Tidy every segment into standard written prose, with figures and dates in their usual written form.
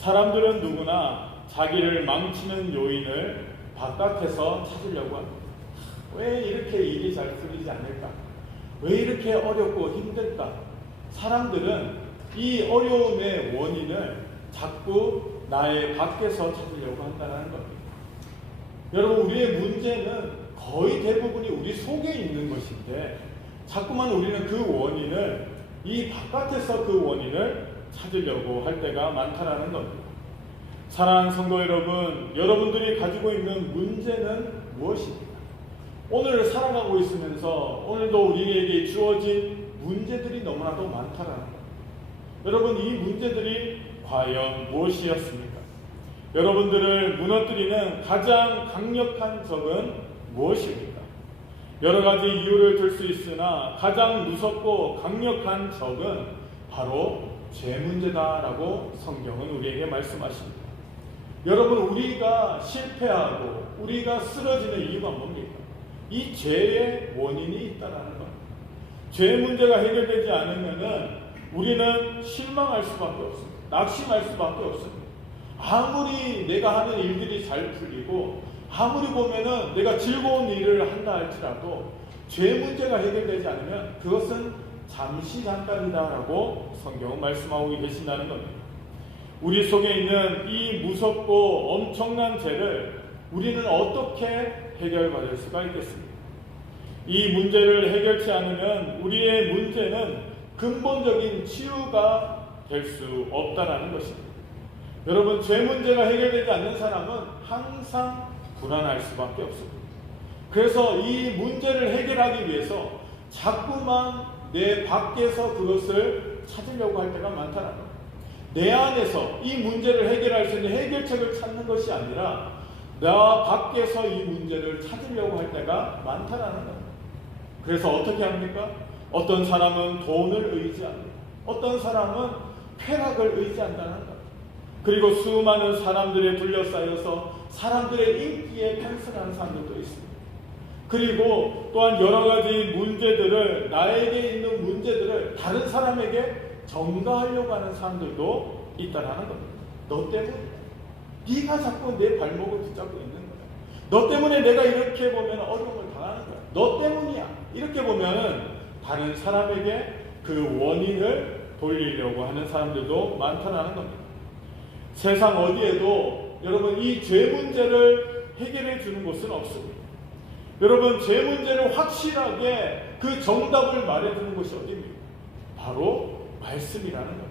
사람들은 누구나 자기를 망치는 요인을 바깥에서 찾으려고 합니다. 왜 이렇게 일이 잘 풀리지 않을까? 왜 이렇게 어렵고 힘들까? 사람들은 이 어려움의 원인을 자꾸 나의 밖에서 찾으려고 한다는 겁니다. 여러분, 우리의 문제는 거의 대부분이 우리 속에 있는 것인데 자꾸만 우리는 그 원인을, 이 바깥에서 그 원인을 찾으려고 할 때가 많다라는 겁니다. 사랑하는 성도 여러분, 여러분들이 가지고 있는 문제는 무엇입니까? 오늘 살아가고 있으면서 오늘도 우리에게 주어진 문제들이 너무나도 많다라는 겁니다. 여러분, 이 문제들이 과연 무엇이었습니까? 여러분들을 무너뜨리는 가장 강력한 적은 무엇입니까? 여러 가지 이유를 들 수 있으나 가장 무섭고 강력한 적은 바로 죄 문제다라고 성경은 우리에게 말씀하십니다. 여러분, 우리가 실패하고 우리가 쓰러지는 이유가 뭡니까? 이 죄의 원인이 있다는 겁니다. 죄 문제가 해결되지 않으면 우리는 실망할 수밖에 없습니다. 낙심할 수밖에 없습니다. 아무리 내가 하는 일들이 잘 풀리고 아무리 보면은 내가 즐거운 일을 한다 할지라도 죄 문제가 해결되지 않으면 그것은 잠시 잠깐이다라고 성경은 말씀하고 계신다는 겁니다. 우리 속에 있는 이 무섭고 엄청난 죄를 우리는 어떻게 해결받을 수가 있겠습니까? 이 문제를 해결치 않으면 우리의 문제는 근본적인 치유가 될 수 없다라는 것입니다. 여러분, 죄 문제가 해결되지 않는 사람은 항상 불안할 수밖에 없습니다. 그래서 이 문제를 해결하기 위해서 자꾸만 내 밖에서 그것을 찾으려고 할 때가 많다는 겁니다. 내 안에서 이 문제를 해결할 수 있는 해결책을 찾는 것이 아니라 나 밖에서 이 문제를 찾으려고 할 때가 많다는 겁니다. 그래서 어떻게 합니까? 어떤 사람은 돈을 의지합니다. 어떤 사람은 쾌락을 의지한다는 것. 그리고 수많은 사람들에 둘러싸여서 사람들의 인기에 편승하는 사람들도 있습니다. 그리고 또한 여러 가지 문제들을, 나에게 있는 문제들을 다른 사람에게 전가하려고 하는 사람들도 있다는 겁니다. 너 때문에, 네가 자꾸 내 발목을 붙잡고 있는 거야. 너 때문에 내가 이렇게 보면 어려움을 당하는 거야. 너 때문이야. 이렇게 보면 다른 사람에게 그 원인을 돌리려고 하는 사람들도 많다는 겁니다. 세상 어디에도 여러분 이 죄 문제를 해결해 주는 곳은 없습니다. 여러분, 죄 문제를 확실하게 그 정답을 말해 주는 곳이 어디입니까? 바로 말씀이라는 겁니다.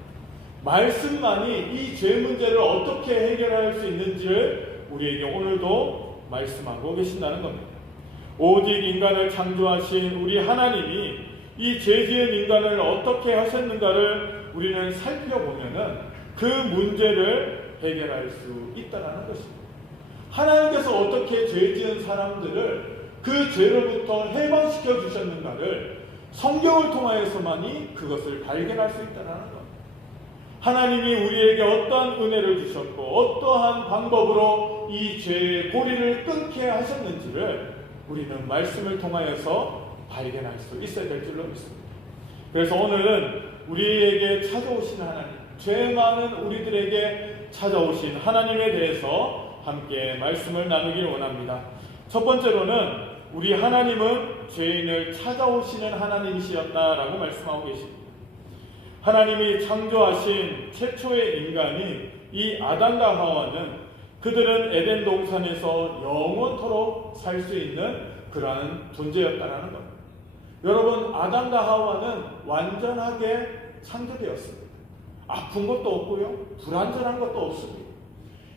말씀만이 이 죄 문제를 어떻게 해결할 수 있는지를 우리에게 오늘도 말씀하고 계신다는 겁니다. 오직 인간을 창조하신 우리 하나님이 이 죄 지은 인간을 어떻게 하셨는가를 우리는 살펴보면은 그 문제를 해결할 수 있다는 것입니다. 하나님께서 어떻게 죄 지은 사람들을 그 죄로부터 해방시켜 주셨는가를 성경을 통하여서만이 그것을 발견할 수 있다는 겁니다. 하나님이 우리에게 어떠한 은혜를 주셨고 어떠한 방법으로 이 죄의 고리를 끊게 하셨는지를 우리는 말씀을 통하여서 발견할 수 있어야 될 줄로 믿습니다. 그래서 오늘은 우리에게 찾아오신 하나님, 죄 많은 우리들에게 찾아오신 하나님에 대해서 함께 말씀을 나누길 원합니다. 첫 번째로는 우리 하나님은 죄인을 찾아오시는 하나님이시었다라고 말씀하고 계십니다. 하나님이 창조하신 최초의 인간인 이 아담과 하와는 그들은 에덴 동산에서 영원토록 살 수 있는 그러한 존재였다라는 겁니다. 여러분, 아담과 하와는 완전하게 창조되었습니다. 아픈 것도 없고요, 불완전한 것도 없습니다.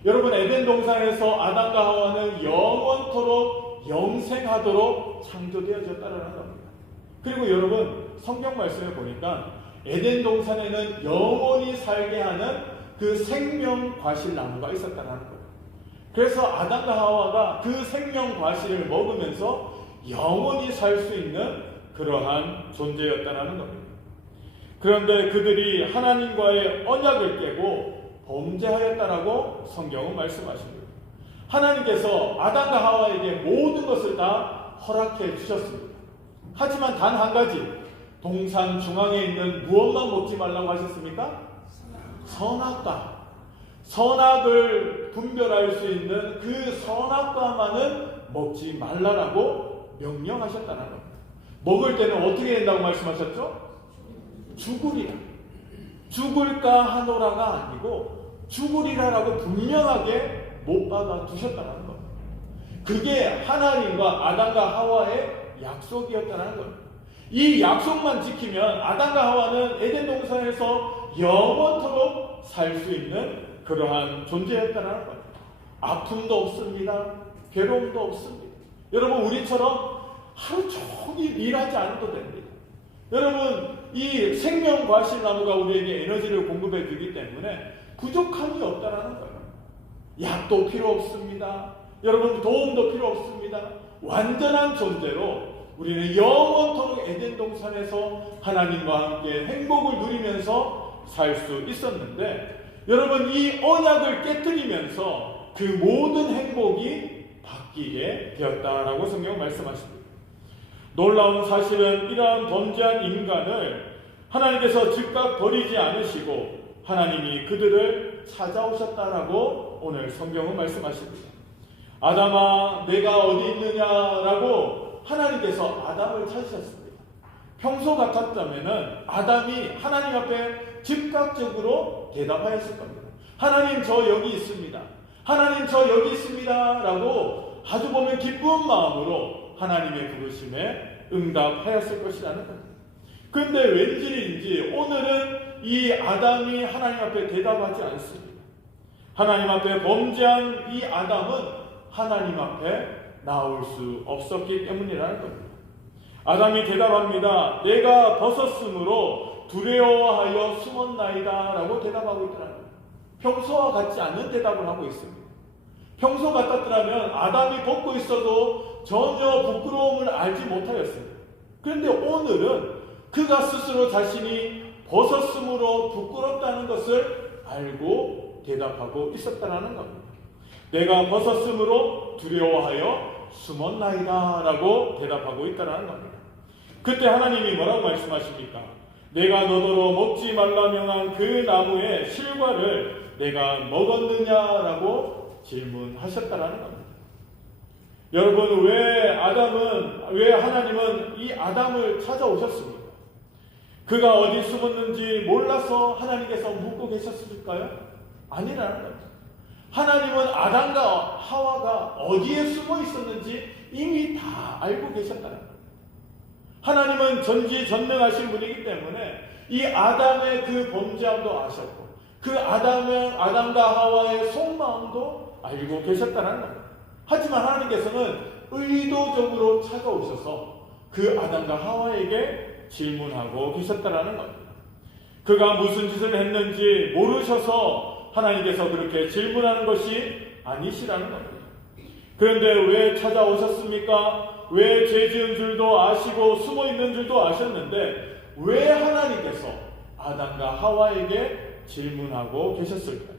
여러분, 에덴 동산에서 아담과 하와는 영원토록 영생하도록 창조되어졌다는 겁니다. 그리고 여러분, 성경 말씀을 보니까 에덴 동산에는 영원히 살게 하는 그 생명 과실 나무가 있었다는 거예요. 그래서 아담과 하와가 그 생명 과실을 먹으면서 영원히 살 수 있는 그러한 존재였다는 겁니다. 그런데 그들이 하나님과의 언약을 깨고 범죄하였다라고 성경은 말씀하십니다. 하나님께서 아담과 하와에게 모든 것을 다 허락해 주셨습니다. 하지만 단 한 가지, 동산 중앙에 있는 무엇만 먹지 말라고 하셨습니까? 선악과. 선악을 분별할 수 있는 그 선악과만은 먹지 말라라고 명령하셨다는 겁니다. 먹을 때는 어떻게 된다고 말씀하셨죠? 죽으리라. 죽을까 하노라가 아니고 죽으리라라고 분명하게 못 박아 두셨다는 겁니다. 그게 하나님과 아담과 하와의 약속이었다는 겁니다. 이 약속만 지키면 아담과 하와는 에덴 동산에서 영원토록 살 수 있는 그러한 존재였다는 겁니다. 아픔도 없습니다. 괴로움도 없습니다. 여러분, 우리처럼 하루 종일 일하지 않아도 됩니다. 여러분, 이 생명과실나무가 우리에게 에너지를 공급해 주기 때문에 부족함이 없다는 거예요. 약도 필요 없습니다. 여러분, 도움도 필요 없습니다. 완전한 존재로 우리는 영원토록 에덴 동산에서 하나님과 함께 행복을 누리면서 살 수 있었는데, 여러분, 이 언약을 깨뜨리면서 그 모든 행복이 바뀌게 되었다라고 성경은 말씀하십니다. 놀라운 사실은 이러한 범죄한 인간을 하나님께서 즉각 버리지 않으시고 하나님이 그들을 찾아오셨다라고 오늘 성경은 말씀하십니다. 아담아, 내가 어디 있느냐라고 하나님께서 아담을 찾으셨습니다. 평소 같았다면 아담이 하나님 앞에 즉각적으로 대답하였을 겁니다. 하나님, 저 여기 있습니다. 하나님, 저 여기 있습니다 라고 아주 보면 기쁜 마음으로 하나님의 부르심에 응답하였을 것이라는 겁니다. 그런데 왠지인지 오늘은 이 아담이 하나님 앞에 대답하지 않습니다. 하나님 앞에 범죄한 이 아담은 하나님 앞에 나올 수 없었기 때문이라는 겁니다. 아담이 대답합니다. 내가 벗었으므로 두려워하여 숨었나이다 라고 대답하고 있더라고요. 평소와 같지 않은 대답을 하고 있습니다. 평소 같았더라면 아담이 벗고 있어도 전혀 부끄러움을 알지 못하였습니다. 그런데 오늘은 그가 스스로 자신이 벗었으므로 부끄럽다는 것을 알고 대답하고 있었다는 겁니다. 내가 벗었으므로 두려워하여 숨었나이다 라고 대답하고 있다는 겁니다. 그때 하나님이 뭐라고 말씀하십니까? 내가 너더러 먹지 말라 명한 그 나무의 실과를 내가 먹었느냐라고 질문하셨다라는 겁니다. 여러분, 왜 하나님은 이 아담을 찾아오셨습니까? 그가 어디 숨었는지 몰라서 하나님께서 묻고 계셨을까요? 아니라는 겁니다. 하나님은 아담과 하와가 어디에 숨어 있었는지 이미 다 알고 계셨다는 겁니다. 하나님은 전지전능하신 분이기 때문에 이 아담의 그 범죄함도 아셨고 그 아담과 하와의 속마음도 알고 계셨다는 겁니다. 하지만 하나님께서는 의도적으로 찾아오셔서 그 아담과 하와에게 질문하고 계셨다는 겁니다. 그가 무슨 짓을 했는지 모르셔서 하나님께서 그렇게 질문하는 것이 아니시라는 겁니다. 그런데 왜 찾아오셨습니까? 왜 죄 지은 줄도 아시고 숨어 있는 줄도 아셨는데 왜 하나님께서 아담과 하와에게 질문하고 계셨을까요?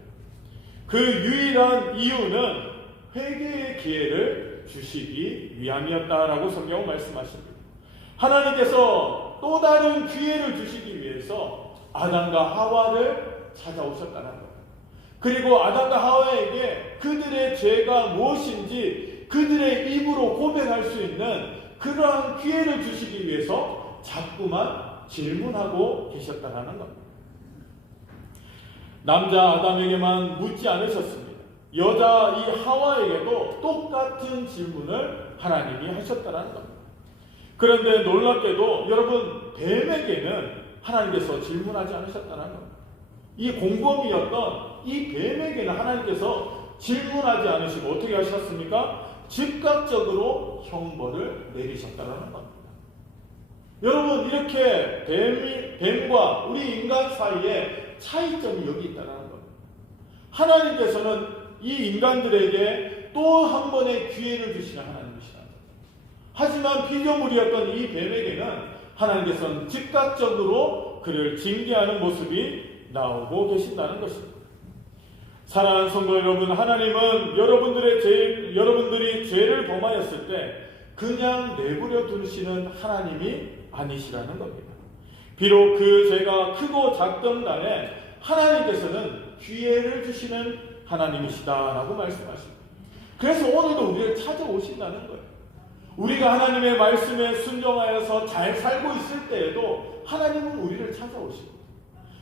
그 유일한 이유는 회개의 기회를 주시기 위함이었다라고 성경은 말씀하십니다. 하나님께서 또 다른 기회를 주시기 위해서 아담과 하와를 찾아오셨다는 것. 그리고 아담과 하와에게 그들의 죄가 무엇인지 그들의 입으로 고백할 수 있는 그러한 기회를 주시기 위해서 자꾸만 질문하고 계셨다는 겁니다. 남자 아담에게만 묻지 않으셨습니다. 여자 이 하와에게도 똑같은 질문을 하나님이 하셨다는 겁니다. 그런데 놀랍게도 여러분, 뱀에게는 하나님께서 질문하지 않으셨다는 겁니다. 이 공범이었던 이 뱀에게는 하나님께서 질문하지 않으시고 어떻게 하셨습니까? 즉각적으로 형벌을 내리셨다는 겁니다. 여러분, 이렇게 뱀과 우리 인간 사이에 차이점이 여기 있다는 겁니다. 하나님께서는 이 인간들에게 또 한 번의 기회를 주시는 하나님이시다. 하지만 피조물이었던 이 뱀에게는 하나님께서는 즉각적으로 그를 징계하는 모습이 나오고 계신다는 것입니다. 사랑하는 성도 여러분, 하나님은 여러분들이 죄를 범하였을 때 그냥 내버려 두시는 하나님이 아니시라는 겁니다. 비록 그 죄가 크고 작든 간에 하나님께서는 기회를 주시는 하나님이시다라고 말씀하십니다. 그래서 오늘도 우리를 찾아오신다는 거예요. 우리가 하나님의 말씀에 순종하여서 잘 살고 있을 때에도 하나님은 우리를 찾아오십니다.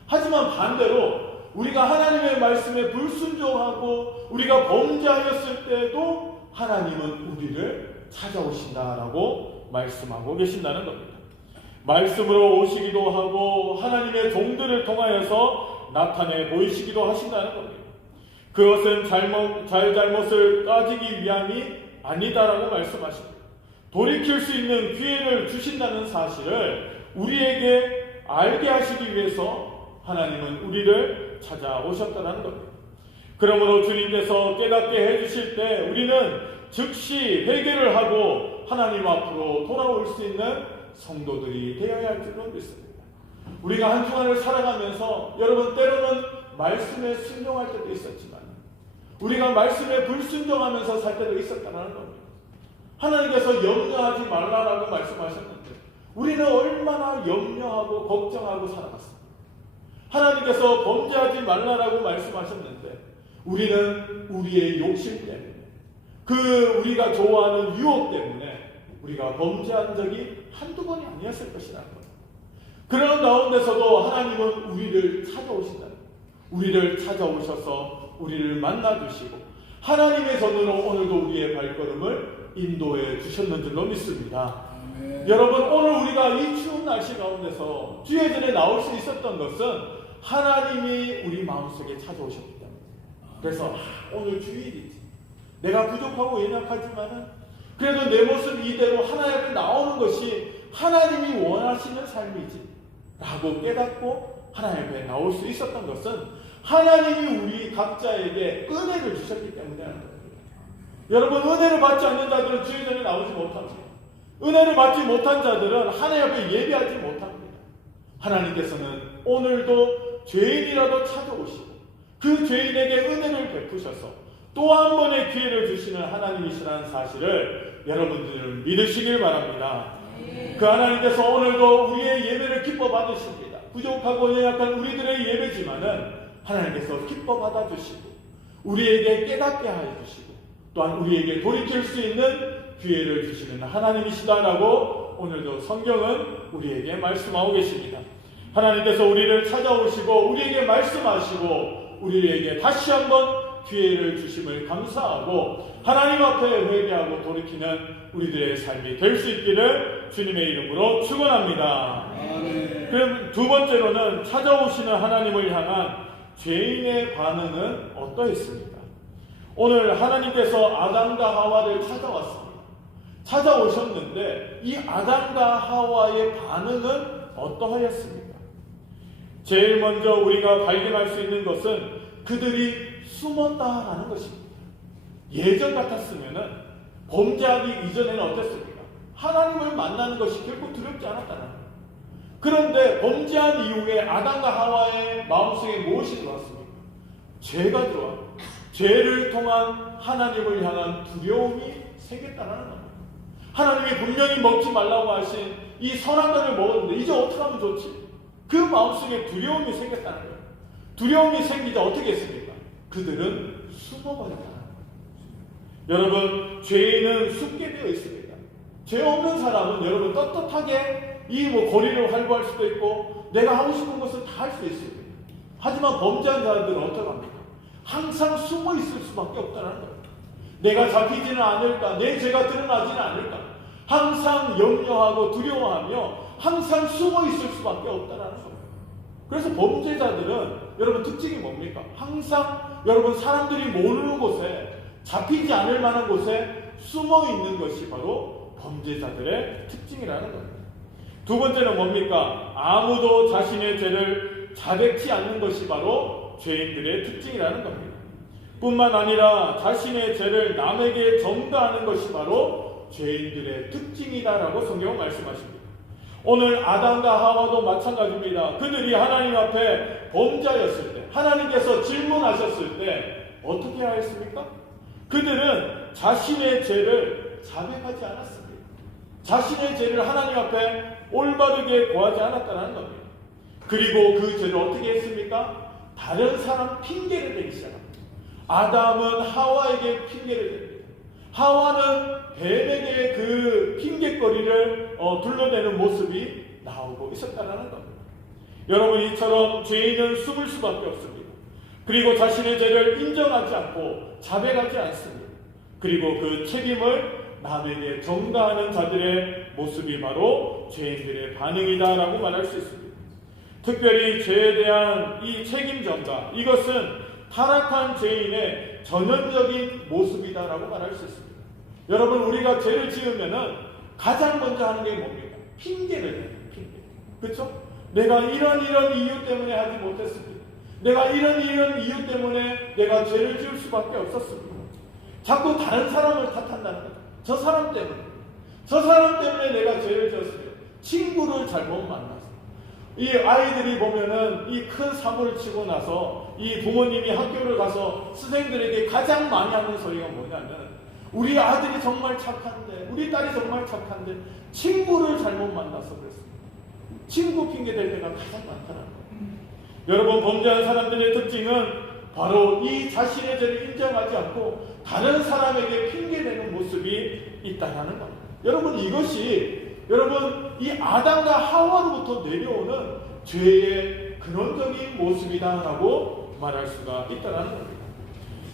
하지만 반대로 우리가 하나님의 말씀에 불순종하고 우리가 범죄하였을 때에도 하나님은 우리를 찾아오신다라고 말씀하고 계신다는 겁니다. 말씀으로 오시기도 하고 하나님의 종들을 통하여서 나타내 보이시기도 하신다는 겁니다. 그것은 잘못을 따지기 위함이 아니다라고 말씀하십니다. 돌이킬 수 있는 기회를 주신다는 사실을 우리에게 알게 하시기 위해서 하나님은 우리를 찾아오셨다는 겁니다. 그러므로 주님께서 깨닫게 해주실 때 우리는 즉시 회개를 하고 하나님 앞으로 돌아올 수 있는 성도들이 되어야 할 줄로 믿습니다. 우리가 한 주간을 살아가면서 여러분 때로는 말씀에 순종할 때도 있었지만 우리가 말씀에 불순종하면서 살 때도 있었다는 겁니다. 하나님께서 염려하지 말라라고 말씀하셨는데 우리는 얼마나 염려하고 걱정하고 살아갔습니다. 하나님께서 범죄하지 말라라고 말씀하셨는데 우리는 우리의 욕심 때문에 우리가 좋아하는 유혹 때문에 우리가 범죄한 적이 한두 번이 아니었을 것이라는 겁니다. 그런 가운데서도 하나님은 우리를 찾아오신다. 우리를 찾아오셔서 우리를 만나주시고 하나님의 손으로 오늘도 우리의 발걸음을 인도해 주셨는 줄로 믿습니다. 여러분 오늘 우리가 이 추운 날씨 가운데서 주의 전에 나올 수 있었던 것은 하나님이 우리 마음속에 찾아오셨기 때문에 그래서 오늘 주일이지 내가 부족하고 연약하지만은 그래도 내 모습 이대로 하나님 앞에 나오는 것이 하나님이 원하시는 삶이지 라고 깨닫고 하나님 앞에 나올 수 있었던 것은 하나님이 우리 각자에게 은혜를 주셨기 때문에 하는 겁니다. 여러분 은혜를 받지 않는 자들은 주의 전에 나오지 못합니다. 은혜를 받지 못한 자들은 하나님 앞에 예배하지 못합니다. 하나님께서는 오늘도 죄인이라도 찾아오시고 그 죄인에게 은혜를 베푸셔서 또 한 번의 기회를 주시는 하나님이시라는 사실을 여러분들은 믿으시길 바랍니다. 그 하나님께서 오늘도 우리의 예배를 기뻐 받으십니다. 부족하고 연약한 우리들의 예배지만은 하나님께서 기뻐 받아주시고 우리에게 깨닫게 하여 주시고 또한 우리에게 돌이킬 수 있는 기회를 주시는 하나님이시다라고 오늘도 성경은 우리에게 말씀하고 계십니다. 하나님께서 우리를 찾아오시고 우리에게 말씀하시고 우리에게 다시 한번 기회를 주심을 감사하고 하나님 앞에 회개하고 돌이키는 우리들의 삶이 될 수 있기를 주님의 이름으로 축원합니다. 그럼 두 번째로는 찾아오시는 하나님을 향한 죄인의 반응은 어떠했습니까? 오늘 하나님께서 아담과 하와를 찾아오셨는데 이 아담과 하와의 반응은 어떠하였습니까? 제일 먼저 우리가 발견할 수 있는 것은 그들이 숨었다라는 것입니다. 예전 같았으면은 범죄하기 이전에는 어땠습니까? 하나님을 만나는 것이 결코 두렵지 않았다는 거예요. 그런데 범죄한 이후에 아담과 하와의 마음속에 무엇이 들어왔습니까? 죄가 들어와 죄를 통한 하나님을 향한 두려움이 생겼다는 겁니다. 하나님이 분명히 먹지 말라고 하신 이 선한 것을 먹었는데 이제 어떻게 하면 좋지? 그 마음속에 두려움이 생겼다는 거예요. 두려움이 생기자 어떻게 했습니까? 그들은 숨어버렸다는 거예요. 여러분 죄인은 숨게 되어 있습니다. 죄 없는 사람은 여러분 떳떳하게 거리를 활보할 수도 있고 내가 하고 싶은 것을 다 할 수 있습니다. 하지만 범죄한 자들은 어떡합니까? 항상 숨어 있을 수밖에 없다는 거예요. 내가 잡히지는 않을까? 내 죄가 드러나지는 않을까? 항상 염려하고 두려워하며 항상 숨어 있을 수밖에 없다는 거예요. 그래서 범죄자들은 여러분 특징이 뭡니까? 항상 여러분 사람들이 모르는 곳에 잡히지 않을 만한 곳에 숨어 있는 것이 바로 범죄자들의 특징이라는 겁니다. 두 번째는 뭡니까? 아무도 자신의 죄를 자백치 않는 것이 바로 죄인들의 특징이라는 겁니다. 뿐만 아니라 자신의 죄를 남에게 전가하는 것이 바로 죄인들의 특징이다라고 성경은 말씀하십니다. 오늘 아담과 하와도 마찬가지입니다. 그들이 하나님 앞에 범죄하였을 때 하나님께서 질문하셨을 때 어떻게 하였습니까? 그들은 자신의 죄를 자백하지 않았습니다. 자신의 죄를 하나님 앞에 올바르게 고하지 않았다는 겁니다. 그리고 그 죄를 어떻게 했습니까? 다른 사람 핑계를 대기 시작합니다. 아담은 하와에게 핑계를 댑니다. 하와는 뱀에게 그 핑계거리를 둘러대는 모습이 나오고 있었다는 겁니다. 여러분, 이처럼 죄인은 숨을 수밖에 없습니다. 그리고 자신의 죄를 인정하지 않고 자백하지 않습니다. 그리고 그 책임을 남에게 전가하는 자들의 모습이 바로 죄인들의 반응이다라고 말할 수 있습니다. 특별히 죄에 대한 이 책임 전가, 이것은 타락한 죄인의 전형적인 모습이다라고 말할 수 있습니다. 여러분, 우리가 죄를 지으면은 가장 먼저 하는 게 뭡니까? 핑계를 대요. 핑계. 그렇죠? 내가 이런 이유 때문에 하지 못했습니다. 내가 이런 이유 때문에 내가 죄를 지을 수밖에 없었습니다. 자꾸 다른 사람을 탓한다는 거예요. 저 사람 때문에 내가 죄를 지었습니다. 친구를 잘못 만났어요. 이 아이들이 보면은 이 큰 사고를 치고 나서 이 부모님이 학교를 가서 스승들에게 가장 많이 하는 소리가 뭐냐면, 우리 아들이 정말 착한데, 우리 딸이 정말 착한데 친구를 잘못 만나서 그랬습니다. 친구 핑계 댈 때가 가장 많다는 거예요. 여러분, 범죄한 사람들의 특징은 바로 이 자신의 죄를 인정하지 않고 다른 사람에게 핑계대는 모습이 있다는 겁니다. 여러분, 이것이 이 아담과 하와로부터 내려오는 죄의 근원적인 모습이다라고 말할 수가 있다는 겁니다.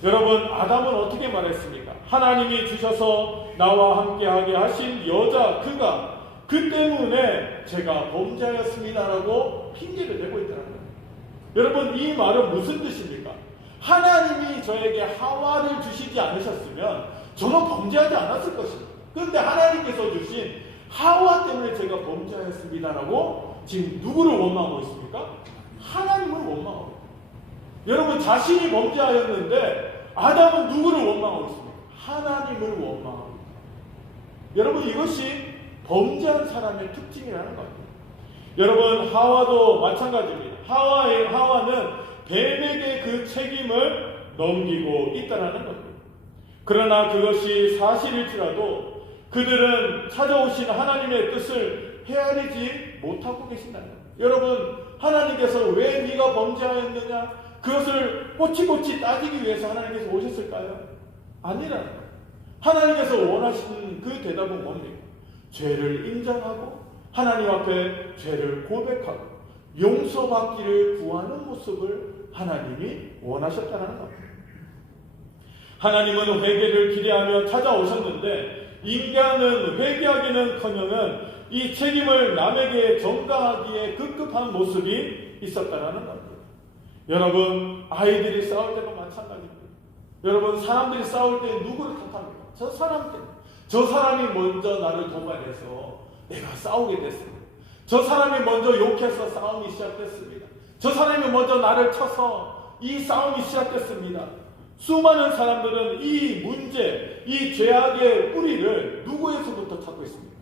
여러분, 아담은 어떻게 말했습니까? 하나님이 주셔서 나와 함께하게 하신 여자 그가 그 때문에 제가 범죄하였습니다라고 핑계를 대고 있다는 겁니다. 여러분, 이 말은 무슨 뜻입니까? 하나님이 저에게 하와를 주시지 않으셨으면 저는 범죄하지 않았을 것입니다. 그런데 하나님께서 주신 하와 때문에 제가 범죄하였습니다라고 지금 누구를 원망하고 있습니까? 하나님을 원망하고 있습니다. 여러분, 자신이 범죄하였는데 아담은 누구를 원망하고 있습니까? 하나님을 원망하고 있습니다. 여러분, 이것이 범죄한 사람의 특징이라는 겁니다. 여러분, 하와도 마찬가지입니다. 하와는 뱀에게 그 책임을 넘기고 있다는 겁니다. 그러나 그것이 사실일지라도 그들은 찾아오신 하나님의 뜻을 헤아리지 못하고 계신다는 겁니다. 여러분, 하나님께서 왜 네가 범죄하였느냐, 그것을 꼬치꼬치 따지기 위해서 하나님께서 오셨을까요? 아니라는 거예요. 하나님께서 원하시는 그 대답은 뭡니까? 죄를 인정하고 하나님 앞에 죄를 고백하고 용서받기를 구하는 모습을 하나님이 원하셨다는 겁니다. 하나님은 회개를 기대하며 찾아오셨는데 인간은 회개하기는커녕 이 책임을 남에게 전가하기에 급급한 모습이 있었다는 겁니다. 여러분, 아이들이 싸울 때도 마찬가지입니다. 여러분, 사람들이 싸울 때 누구를 탓합니까? 저 사람 때문에. 저 사람이 먼저 나를 도발해서 내가 싸우게 됐습니다. 저 사람이 먼저 욕해서 싸움이 시작됐습니다. 저 사람이 먼저 나를 쳐서 이 싸움이 시작됐습니다. 수많은 사람들은 이 문제, 이 죄악의 뿌리를 누구에서부터 찾고 있습니다?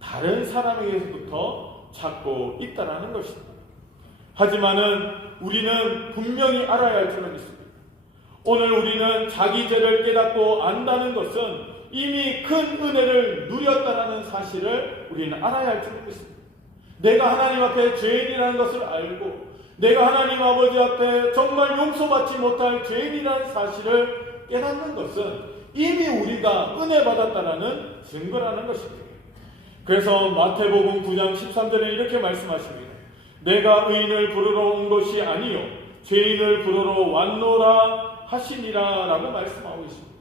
다른 사람에게서부터 찾고 있다는 것입니다. 하지만은 우리는 분명히 알아야 할 줄은 있습니다. 오늘 우리는 자기 죄를 깨닫고 안다는 것은 이미 큰 은혜를 누렸다는 사실을 우리는 알아야 할 줄은 있습니다. 내가 하나님 앞에 죄인이라는 것을 알고 내가 하나님 아버지 앞에 정말 용서받지 못할 죄인이라는 사실을 깨닫는 것은 이미 우리가 은혜 받았다는 증거라는 것입니다. 그래서 마태복음 9장 13절에 이렇게 말씀하십니다. 내가 의인을 부르러 온 것이 아니요 죄인을 부르러 왔노라 하시니라 라고 말씀하고 있습니다.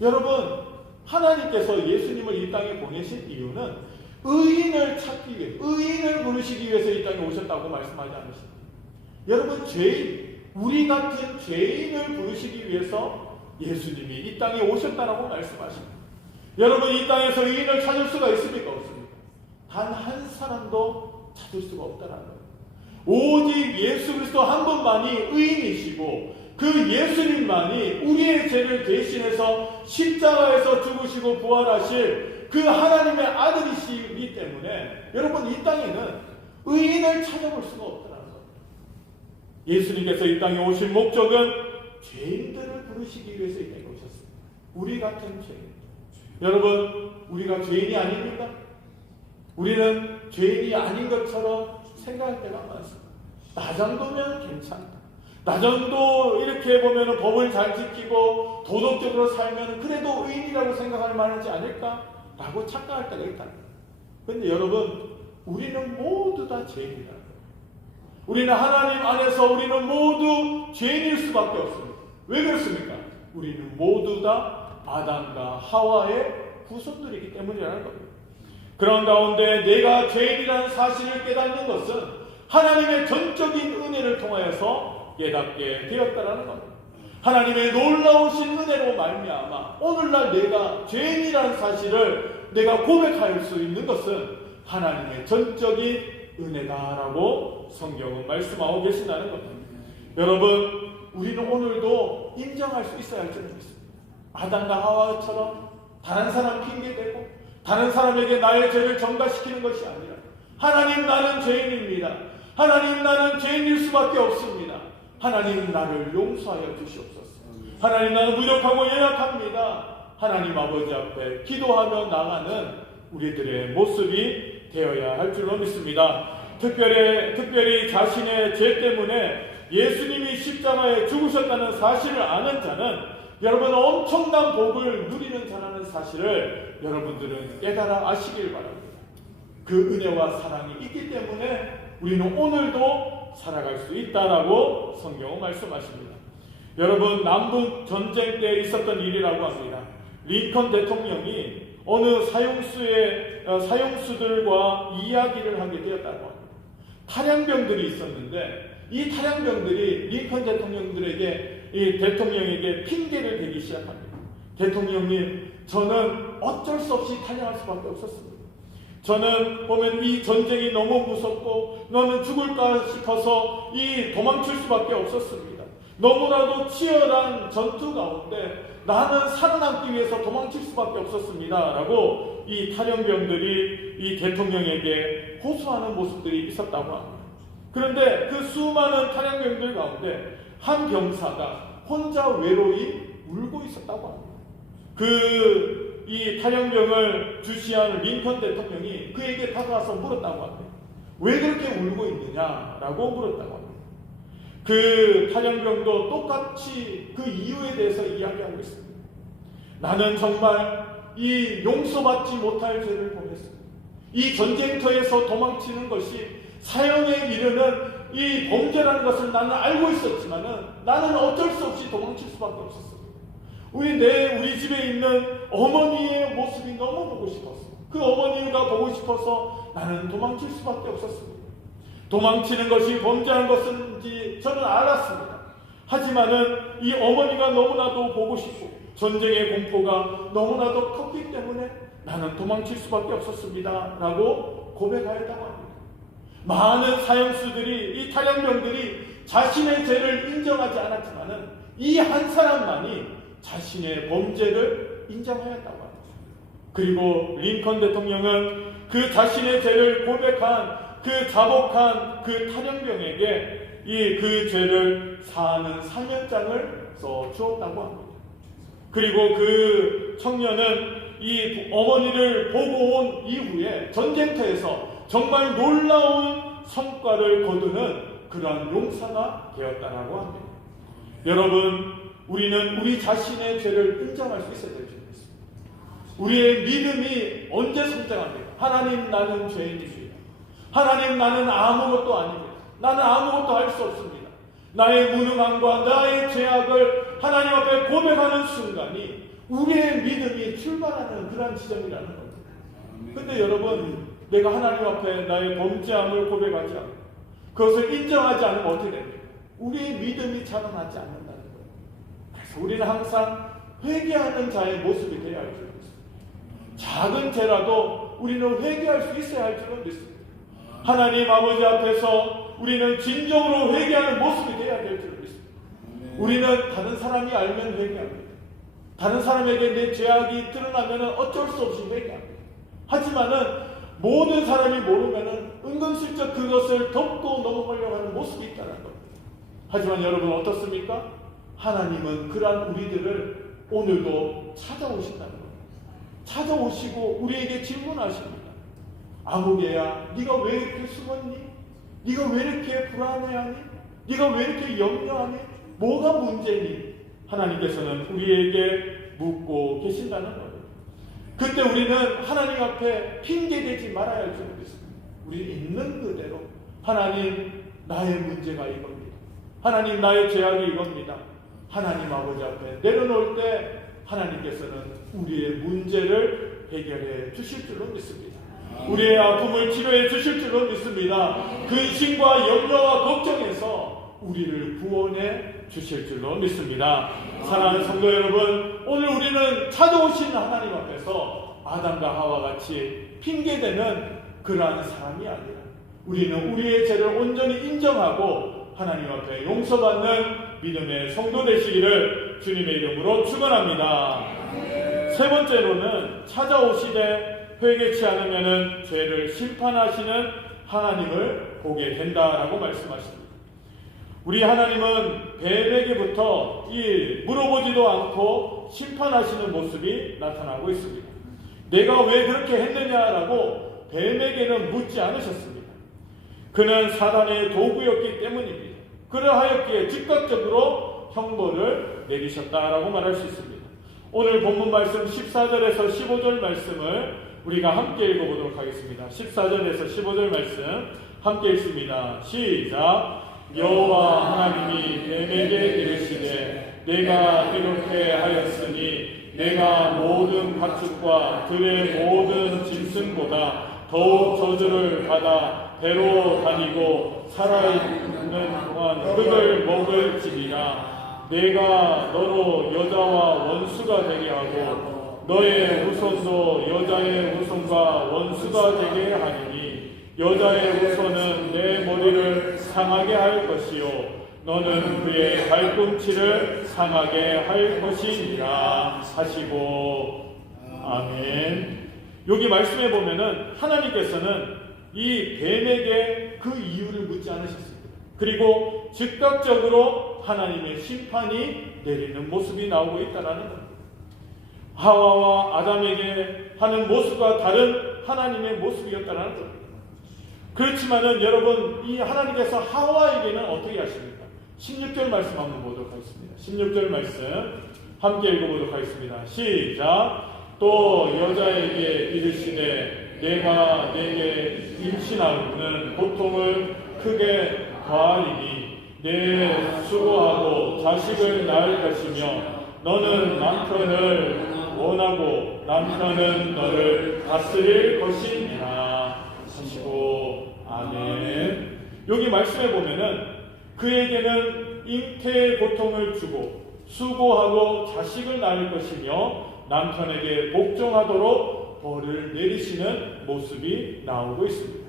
여러분, 하나님께서 예수님을 이 땅에 보내신 이유는 의인을 찾기 위해, 의인을 부르시기 위해서 이 땅에 오셨다고 말씀하지 않으십니까? 여러분, 죄인, 우리 같은 죄인을 부르시기 위해서 예수님이 이 땅에 오셨다라고 말씀하십니다. 여러분, 이 땅에서 의인을 찾을 수가 있습니까? 없습니까? 단 한 사람도 찾을 수가 없다는 거예요. 오직 예수 그리스도 한 분만이 의인이시고 그 예수님만이 우리의 죄를 대신해서 십자가에서 죽으시고 부활하실 그 하나님의 아들이시기 때문에 여러분, 이 땅에는 의인을 찾아볼 수가 없다는 거예요. 예수님께서 이 땅에 오신 목적은 죄인들을 부르시기 위해서 이 땅에 오셨습니다. 우리 같은 죄인. 여러분, 우리가 죄인이 아닙니까? 우리는 죄인이 아닌 것처럼 생각할 때가 많습니다. 나 정도면 괜찮다. 나 정도 이렇게 보면 법을 잘 지키고 도덕적으로 살면 그래도 의인이라고 생각할 만하지 않을까라고 착각할 때가 있다. 그런데 여러분, 우리는 모두 다 죄인이다. 우리는 하나님 안에서 우리는 모두 죄인일 수밖에 없습니다. 왜 그렇습니까? 우리는 모두 다 아담과 하와의 후손들이기 때문이라는 겁니다. 그런 가운데 내가 죄인이라는 사실을 깨닫는 것은 하나님의 전적인 은혜를 통하여서 깨닫게 되었다라는 겁니다. 하나님의 놀라우신 은혜로 말미암아 오늘날 내가 죄인이라는 사실을 내가 고백할 수 있는 것은 하나님의 전적인 은혜다라고 성경은 말씀하고 계신다는 겁니다. 여러분, 우리는 오늘도 인정할 수 있어야 할 줄을 믿습니다. 아담과 하와처럼 다른 사람 핑계대고 다른 사람에게 나의 죄를 전가시키는 것이 아니라 하나님, 나는 죄인입니다. 하나님, 나는 죄인일 수밖에 없습니다. 하나님, 나를 용서하여 주시옵소서. 하나님, 나는 부족하고 연약합니다. 하나님 아버지 앞에 기도하며 나가는 우리들의 모습이 되어야 할 줄로 믿습니다. 특별히 자신의 죄 때문에 예수님이 십자가에 죽으셨다는 사실을 아는 자는 여러분 엄청난 복을 누리는 자라는 사실을 여러분들은 깨달아 아시길 바랍니다. 그 은혜와 사랑이 있기 때문에 우리는 오늘도 살아갈 수 있다라고 성경은 말씀하십니다. 여러분, 남북 전쟁 때 있었던 일이라고 합니다. 링컨 대통령이 어느 사형수들과 이야기를 하게 되었다고 합니다. 탈영병들이 있었는데 이 탈영병들이 링컨 대통령에게 핑계를 대기 시작합니다. 대통령님, 저는 어쩔 수 없이 탈영할 수밖에 없었습니다. 저는 보면 이 전쟁이 너무 무섭고 너는 죽을까 싶어서 이 도망칠 수밖에 없었습니다. 너무나도 치열한 전투 가운데 나는 살아남기 위해서 도망칠 수밖에 없었습니다. 라고 이 탈영병들이 이 대통령에게 호소하는 모습들이 있었다고 합니다. 그런데 그 수많은 탈영병들 가운데 한 병사가 혼자 외로이 울고 있었다고 합니다. 이 탈영병을 주시한 링컨 대통령이 그에게 다가와서 물었다고 합니다. 왜 그렇게 울고 있느냐라고 물었다고 합니다. 그 탈영병도 똑같이 그 이유에 대해서 이야기하고 있습니다. 나는 정말 이 용서받지 못할 죄를 범했습니다. 이 전쟁터에서 도망치는 것이 사형에 이르는 이 범죄라는 것을 나는 알고 있었지만은 나는 어쩔 수 없이 도망칠 수밖에 없었습니다. 우리 집에 있는 어머니의 모습이 너무 보고 싶었어. 그 어머니가 보고 싶어서 나는 도망칠 수밖에 없었습니다. 도망치는 것이 범죄한 것인지 저는 알았습니다. 하지만은 이 어머니가 너무나도 보고 싶고 전쟁의 공포가 너무나도 컸기 때문에 나는 도망칠 수밖에 없었습니다. 라고 고백하였다고 합니다. 많은 사형수들이, 이 탈영병들이 자신의 죄를 인정하지 않았지만은 이 한 사람만이 자신의 범죄를 인정하였다고 합니다. 그리고 링컨 대통령은 그 자신의 죄를 고백한 그 자복한 그 탈영병에게 그 죄를 사하는 사면장을 써 주었다고 합니다. 그리고 그 청년은 이 어머니를 보고 온 이후에 전쟁터에서 정말 놀라운 성과를 거두는 그러한 용사가 되었다라고 합니다. 여러분, 우리는 우리 자신의 죄를 인정할 수 있어야 될 줄 믿습니다. 우리의 믿음이 언제 성장합니까? 하나님, 나는 죄인입니다. 하나님, 나는 아무것도 아닙니다. 나는 아무것도 할 수 없습니다. 나의 무능함과 나의 죄악을 하나님 앞에 고백하는 순간이 우리의 믿음이 출발하는 그런 지점이라는 겁니다. 근데 여러분, 내가 하나님 앞에 나의 범죄함을 고백하지 않고 그것을 인정하지 않으면 어떻게 됩니까? 우리의 믿음이 자라나지 않는다는 거예요. 그래서 우리는 항상 회개하는 자의 모습이 되어야 할 줄 믿습니다. 작은 죄라도 우리는 회개할 수 있어야 할 줄은 믿습니다. 하나님 아버지 앞에서 우리는 진정으로 회개하는 모습이 되어야 될 줄 믿습니다. 우리는 다른 사람이 알면 회개합니다. 다른 사람에게 내 죄악이 드러나면 어쩔 수 없이 회개합니다. 하지만은 모든 사람이 모르면은 은근슬쩍 그것을 덮고 넘어가려고 하는 모습이 있다는 겁니다. 하지만 여러분 어떻습니까? 하나님은 그러한 우리들을 오늘도 찾아오신다는 겁니다. 찾아오시고 우리에게 질문하십니다. 아무개야, 네가 왜 이렇게 숨었니? 네가 왜 이렇게 불안해하니? 네가 왜 이렇게 염려하니? 뭐가 문제니? 하나님께서는 우리에게 묻고 계신다는 거예요. 그때 우리는 하나님 앞에 핑계대지 말아야 할 줄 믿습니다. 우리 있는 그대로 하나님, 나의 문제가 이겁니다. 하나님, 나의 죄악이 이겁니다. 하나님 아버지 앞에 내려놓을 때 하나님께서는 우리의 문제를 해결해 주실 줄로 믿습니다. 우리의 아픔을 치료해 주실 줄로 믿습니다. 근심과 염려와 걱정에서 우리를 구원해 주실 줄로 믿습니다. 사랑하는 성도 여러분, 오늘 우리는 찾아오신 하나님 앞에서 아담과 하와 같이 핑계대는 그러한 사람이 아니라 우리는 우리의 죄를 온전히 인정하고 하나님 앞에 용서받는 믿음의 성도 되시기를 주님의 이름으로 축원합니다. 세 번째로는 찾아오시되 회개치 않으면 죄를 심판하시는 하나님을 보게 된다라고 말씀하십니다. 우리 하나님은 뱀에게부터 물어보지도 않고 심판하시는 모습이 나타나고 있습니다. 내가 왜 그렇게 했느냐라고 뱀에게는 묻지 않으셨습니다. 그는 사단의 도구였기 때문입니다. 그러하였기에 즉각적으로 형벌을 내리셨다라고 말할 수 있습니다. 오늘 본문 말씀 14절에서 15절 말씀을 우리가 함께 읽어보도록 하겠습니다. 14절에서 15절 말씀 함께 읽습니다. 시작. 여호와 하나님이 뱀에게 이르시되 내가 이렇게 하였으니 내가 모든 가축과 들의 모든 짐승보다 더욱 저주를 받아 배로 다니고 살아있는 동안 흙을 먹을지니라. 내가 너로 여자와 원수가 되게 하고 너의 후손도 여자의 후손과 원수가 되게 하리니 여자의 후손은 내 머리를 상하게 할 것이요 너는 그의 발꿈치를 상하게 할 것이니라 하시고. 아멘. 여기 말씀해 보면은 하나님께서는 이 뱀에게 그 이유를 묻지 않으셨습니다. 그리고 즉각적으로 하나님의 심판이 내리는 모습이 나오고 있다는 겁니다. 하와와 아담에게 하는 모습과 다른 하나님의 모습이었다는 겁니다. 그렇지만은 여러분, 이 하나님께서 하와에게는 어떻게 하십니까? 16절 말씀 한번 보도록 하겠습니다. 16절 말씀 함께 읽어보도록 하겠습니다. 시작. 또 여자에게 이르시되 내가 내게 임신하고는 고통을 크게 더하리니 내 수고하고 자식을 낳을 것이며 너는 남편을 원하고 남편은 너를 다스릴 것이니라 하시고. 아멘. 여기 말씀해 보면은 그에게는 잉태의 고통을 주고 수고하고 자식을 낳을 것이며 남편에게 복종하도록 벌을 내리시는 모습이 나오고 있습니다.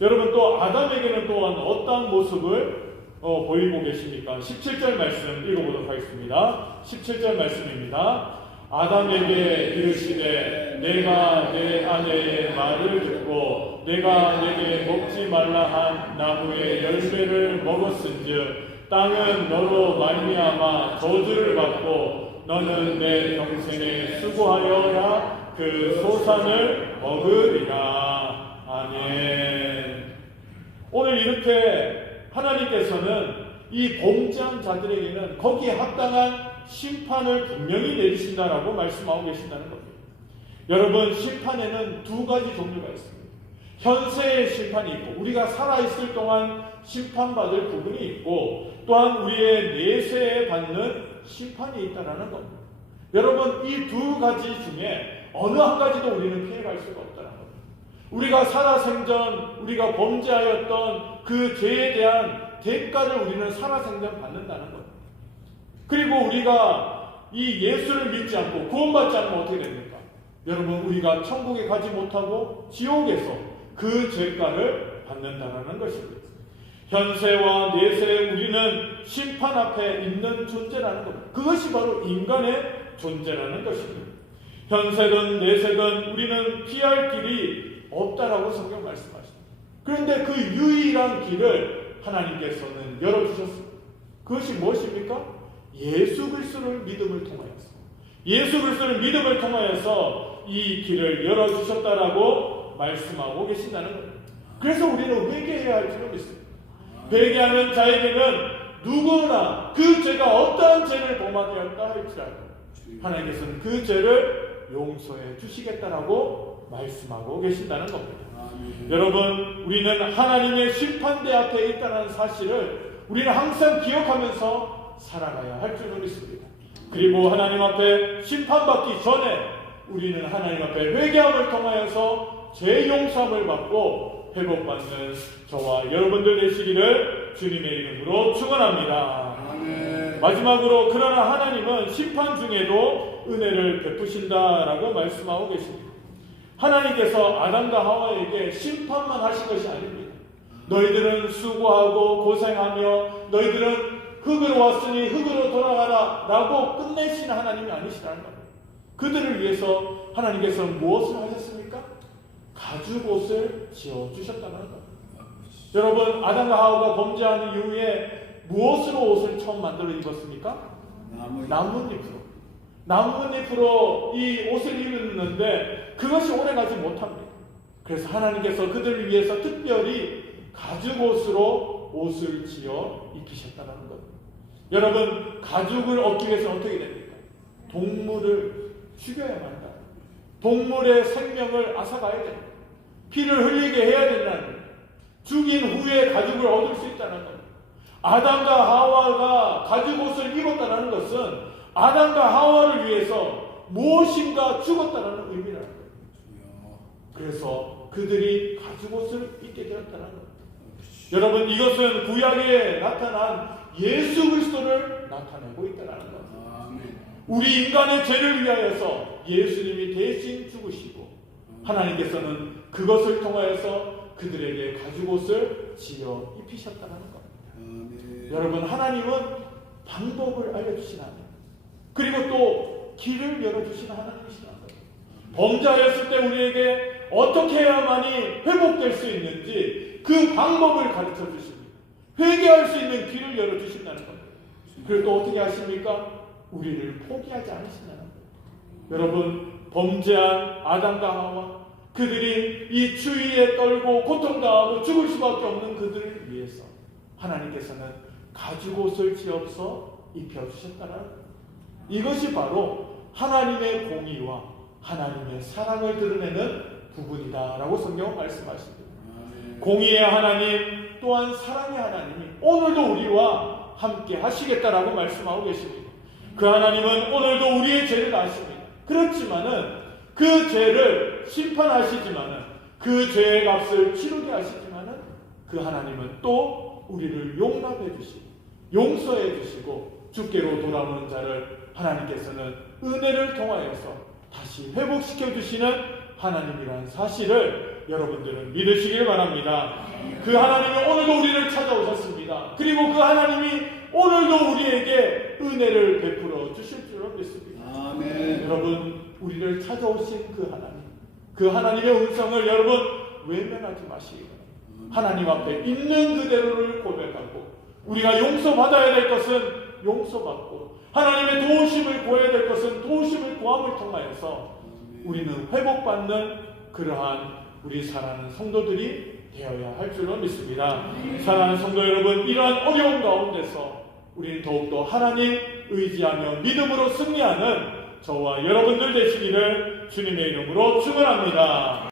여러분, 또 아담에게는 또한 어떤 모습을 보이고 계십니까? 17절 말씀 읽어보도록 하겠습니다. 17절 말씀입니다. 아담에게 이르시되 내가 내 아내의 말을 듣고 내가 내게 먹지 말라 한 나무의 열매를 먹었은즉 땅은 너로 말미암아 저주를 받고 너는 내 평생에 수고하여야 그 소산을 먹으리라. 아멘. 오늘 이렇게 하나님께서는 이 범죄한 자들에게는 거기에 합당한 심판을 분명히 내리신다라고 말씀하고 계신다는 겁니다. 여러분, 심판에는 두 가지 종류가 있습니다. 현세의 심판이 있고 우리가 살아있을 동안 심판받을 부분이 있고 또한 우리의 내세에 받는 심판이 있다는 겁니다. 여러분, 이 두 가지 중에 어느 한 가지도 우리는 피해갈 수가 없다는 겁니다. 우리가 살아생전 우리가 범죄하였던 그 죄에 대한 대가를 우리는 살아생전 받는다는 겁니다. 그리고 우리가 이 예수를 믿지 않고 구원받지 않으면 어떻게 됩니까? 여러분, 우리가 천국에 가지 못하고 지옥에서 그 죄가를 받는다는 것입니다. 현세와 내세에 우리는 심판 앞에 있는 존재라는 겁니다. 그것이 바로 인간의 존재라는 것입니다. 현세든 내세든 우리는 피할 길이 없다라고 성경 말씀하십니다. 그런데 그 유일한 길을 하나님께서는 열어주셨습니다. 그것이 무엇입니까? 예수 그리스도를 믿음을 통하여서, 예수 그리스도를 믿음을 통하여서 이 길을 열어주셨다라고 말씀하고 계신다는 겁니다. 그래서 우리는 회개해야 할 줄을 믿습니다. 회개하는 자에게는 누구나 그 죄가 어떠한 죄를 범하되었다 할지라도 하나님께서는 그 죄를 용서해 주시겠다라고 말씀하고 계신다는 겁니다. 여러분, 우리는 하나님의 심판대 앞에 있다는 사실을 우리는 항상 기억하면서 살아가야 할 줄로 믿습니다. 그리고 하나님 앞에 심판받기 전에 우리는 하나님 앞에 회개함을 통하여서 죄 용서함을 받고 회복받는 저와 여러분들 되시기를 주님의 이름으로 축원합니다. 마지막으로, 그러나 하나님은 심판 중에도 은혜를 베푸신다라고 말씀하고 계십니다. 하나님께서 아담과 하와에게 심판만 하신 것이 아닙니다. 너희들은 수고하고 고생하며 너희들은 흙으로 왔으니 흙으로 돌아가라 라고 끝내시는 하나님이 아니시라는 겁니다. 그들을 위해서 하나님께서는 무엇을 하셨습니까? 가죽옷을 지어주셨다는 겁니다. 여러분, 아담과 하와가 범죄한 이후에 무엇으로 옷을 처음 만들어 입었습니까? 나뭇잎으로. 나뭇잎으로 이 옷을 입었는데 그것이 오래가지 못합니다. 그래서 하나님께서 그들을 위해서 특별히 가죽옷으로 옷을 지어 입히셨다는 겁니다. 여러분, 가죽을 얻기 위해서 어떻게 됩니까? 동물을 죽여야만 한다. 동물의 생명을 앗아가야 됩니다. 피를 흘리게 해야 된다는 겁니다. 죽인 후에 가죽을 얻을 수 있다는 겁니다. 아담과 하와가 가죽옷을 입었다는 것은 아담과 하와를 위해서 무엇인가 죽었다는 의미라는 거예요. 그래서 그들이 가죽옷을 입게 되었다는 겁니다. 여러분, 이것은 구약에 나타난 예수 그리스도를 나타내고 있다는 겁니다. 우리 인간의 죄를 위하여서 예수님이 대신 죽으시고 하나님께서는 그것을 통하여서 그들에게 가죽옷을 지어 입히셨다는 겁니다. 여러분, 하나님은 방법을 알려주신 하나님, 그리고 또 길을 열어주시는 하나님이시라는 겁니다. 범죄하였을 때 우리에게 어떻게 해야만이 회복될 수 있는지 그 방법을 가르쳐 주십니다. 회개할 수 있는 길을 열어주신다는 겁니다. 그리고 또 어떻게 하십니까? 우리를 포기하지 않으신다는 겁니다. 여러분, 범죄한 아담과 하와, 그들이 이 추위에 떨고 고통당하고 죽을 수밖에 없는 그들을 위해서 하나님께서는 가죽옷을 지어서 입혀주셨다는 겁니다. 이것이 바로 하나님의 공의와 하나님의 사랑을 드러내는 부분이다라고 성경은 말씀하십니다. 공의의 하나님 또한 사랑의 하나님이 오늘도 우리와 함께 하시겠다라고 말씀하고 계십니다. 그 하나님은 오늘도 우리의 죄를 아십니다. 그렇지만은 그 죄를 심판하시지만은 그 죄의 값을 치르게 하시지만은 그 하나님은 또 우리를 용납해 주시고 용서해 주시고 주께로 돌아오는 자를 하나님께서는 은혜를 통하여서 다시 회복시켜 주시는 하나님이라는 사실을 여러분들은 믿으시길 바랍니다. 그 하나님이 오늘도 우리를 찾아오셨습니다. 그리고 그 하나님이 오늘도 우리에게 은혜를 베풀어 주실 줄로 믿습니다. 아멘. 여러분, 우리를 찾아오신 그 하나님의 음성을 여러분 외면하지 마시기 바랍니다. 하나님 앞에 있는 그대로를 고백하고 우리가 용서받아야 될 것은 용서받고 하나님의 도우심을 구해야 될 것은 도우심을 구함을 통하여서 우리는 회복받는 그러한 우리 사랑하는 성도들이 되어야 할 줄로 믿습니다. 사랑하는 성도 여러분, 이러한 어려운 가운데서 우리는 더욱더 하나님 의지하며 믿음으로 승리하는 저와 여러분들 되시기를 주님의 이름으로 축원합니다.